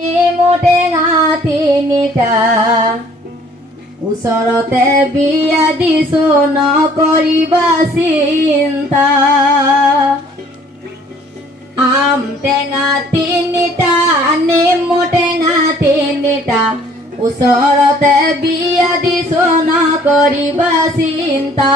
টেঙা তিনিটা ওচৰতে বিয়া দিছো নকৰিবা চিন্তা। আম টেঙা তিনিটা নেমু টেঙা তিনিটা ওচৰতে বিয়া দিছো নকৰিবা চিন্তা।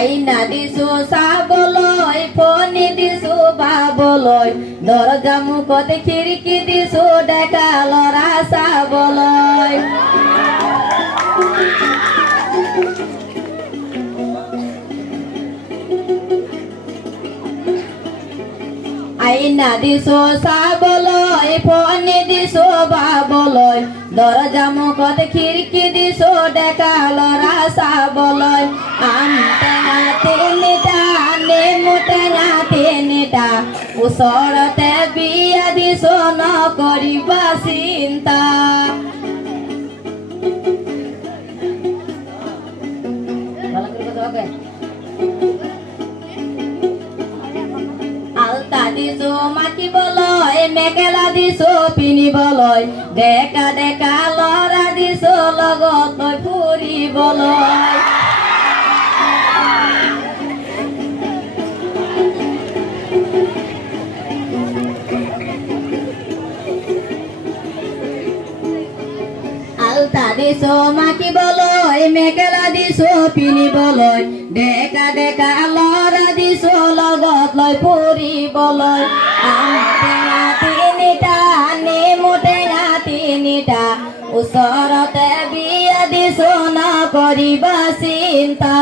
আইনা দিছো চাবলৈ ফণি দিছো বাবলৈ দৰজা মুখত খিৰিকী দিছো ডেকা ল'ৰা চাবলৈ। আইনা দিছো চাবলৈ ফণি দিছো বাবলৈ দৰজা মুখত খিৰিকী দিছো ডেকা ল'ৰা চাবলৈ। আম টেঙা তিনিটা নেমু টেঙা তিনিটা ওচৰতে বিয়া দিছো নকৰিবা চিন্তা। আলতা দিছো মাতিবলৈ মেখেলা দিছো পিন্ধিবলৈ ডেকা ডেকা ল'ৰা দিছো লগত লৈ ফুৰিবলৈ। আলতা দিছো মাতিবলৈ মেখেলা দিছো পিন্ধিবলৈ ডেকা ডেকা ল'ৰা দিছো লগত লৈ ফুৰিবলৈ। আম টেঙা তিনিটা নেমু টেঙা তিনিটা ওচৰতে বিয়া দিছো নকৰিবা চিন্তা।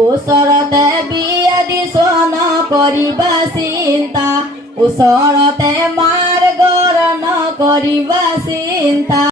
ওচৰতে বিয়া দিছো নকৰিবা চিন্তা ওচৰতে মাৰ ঘৰ নকৰিবা চিন্তা।